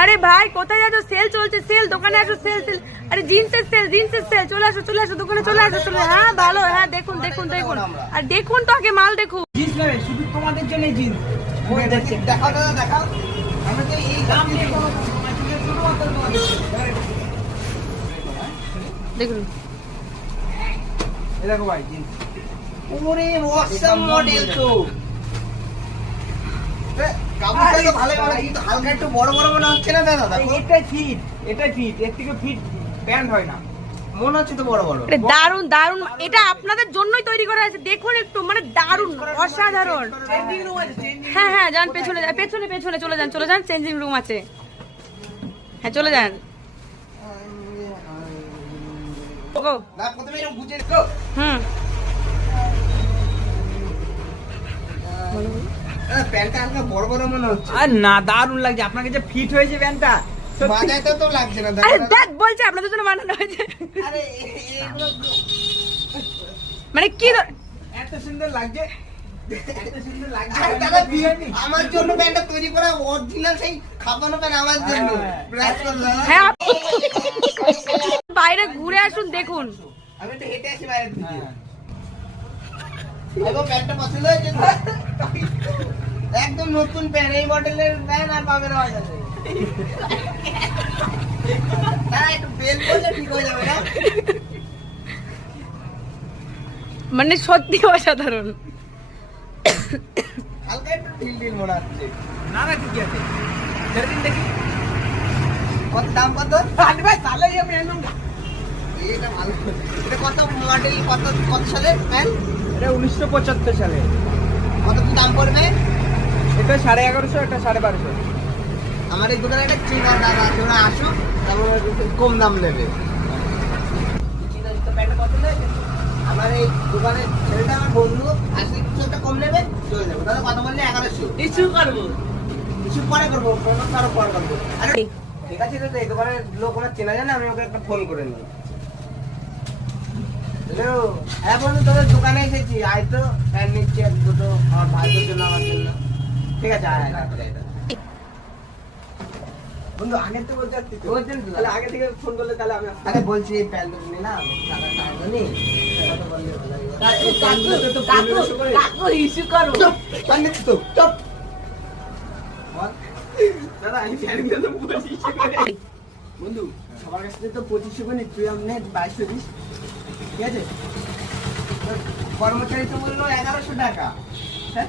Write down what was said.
আরে ভাই কোথায় যাচ্ছ? সেল চলছে সেল দোকানে আসো সেল সেল আরে জিন্সের সেল জিন্সের সেল চলে আসো চলে আসো দোকানে চলে আসো চলে হ্যাঁ ভালো হ্যাঁ দেখুন দেখুন দেখুন। আর দেখুন তো আগে মাল দেখুন। জিন্স নেবে শুধু তোমাদের জন্য জিন্স ওই দেখছি দেখাও দাদা দেখাও। আমরা তো এই দাম দিয়ে কোনো দেখুন। এই দেখো ভাই জিন্স ওরে অসাম মডেল তো। এ, তো ভালোই মানে কিন্তু হালকা একটু বড় বড় মনে হচ্ছে না দাদা দেখো। এটাই ফিট এটাই ফিট এর থেকে ফিট প্যান্ট হয় না। মনে হচ্ছে তো বড় বড়। আরে দারুণ দারুণ এটা আপনাদের জন্যই তৈরি করা আছে দেখুন একটু মানে দারুণ অসাধারণ। হ্যাঁ হ্যাঁ যান পেছনে যান পেছনে পেছনে চলে যান চলে যান চেঞ্জিং রুম আছে। হ্যাঁ চলে যান। ও না প্রথমে এরকম বুঝে দেখো হুম। প্যান্টটা হালকা বড় বড় মনে হচ্ছে। আর না দারুণ লাগছে। আপনাকে যে ফিট হয়েছে প্যান্টটা তো তো লাগছে না আরে দেখ বলছে আপনাদের জন্য বানানো হয়েছে। আরে মানে কি এত সুন্দর লাগছে। এত সুন্দর লাগছে। আরে দাদা আমার জন্য প্যান্টটা তৈরি করা অরিজিনাল সেই প্যান্ট আমার জন্য। হ্যাঁ। হ্যাঁ বাইরে ঘুরে আসুন দেখুন। আমি তো হেঁটে আসি বাইরের দিকে। হ্যাঁ। এবং প্যান্টটা পছন্দ হয়েছে? একদম নতুন প্যান্ট এই মডেলের প্যান্ট আর পাবে না বাজারে। একটু বেল করলে ঠিক হয়ে যাবে মানে সত্যি অসাধারণ। হালকা একটু ঢিল ঢিল মনে হচ্ছে। না না ঠিকই আছে। ছেড়ে দেখি। কত দাম কত? আরে ভাই তাহলে এই প্যান্ট এটা ভালো। এটা কত মডেল কত কত সালের প্যান্ট এটা উনিশশো পঁচাত্তর সালে। কত কি দাম পড়বে? এটা সাড়ে এগারোশো এটা সাড়ে বারোশো। আমার এই দোকানে একটা চিনা দাদা আছে ওরা আসুক তারপর কম দাম নেবে? আমার এই দোকানের ছেলেটা আমার বন্ধু আসলে কিছু একটা কম নেবে চলে যাব। দাদা কথা বললে এগারোশো। ইস্যু করব। কিছু পরে করব কারও পরে করব। আরে ঠিক। আছে দাদা এই দোকানের লোক আমার চেনা জানে আমি ওকে একটা ফোন করে নিই হ্যালো হ্যাঁ বন্ধু তোদের দোকানে এসেছি। আয় তো প্যান্ট নিচ্ছি এক দুটো আমার ভাইদের জন্য আমার জন্য। ঠিক আছে আগে তো বলতে পারতি তাহলে আগে থেকে ফোন করলে তাহলে আমি আরে বলছি এই টাকা টাকা। বন্ধু সবার কাছ থেকে তো পঁচিশশো করে তুই আমি বাইশশো দিস। ঠিক আছে? কর্মচারী তো বলল এগারোশো টাকা। হ্যাঁ?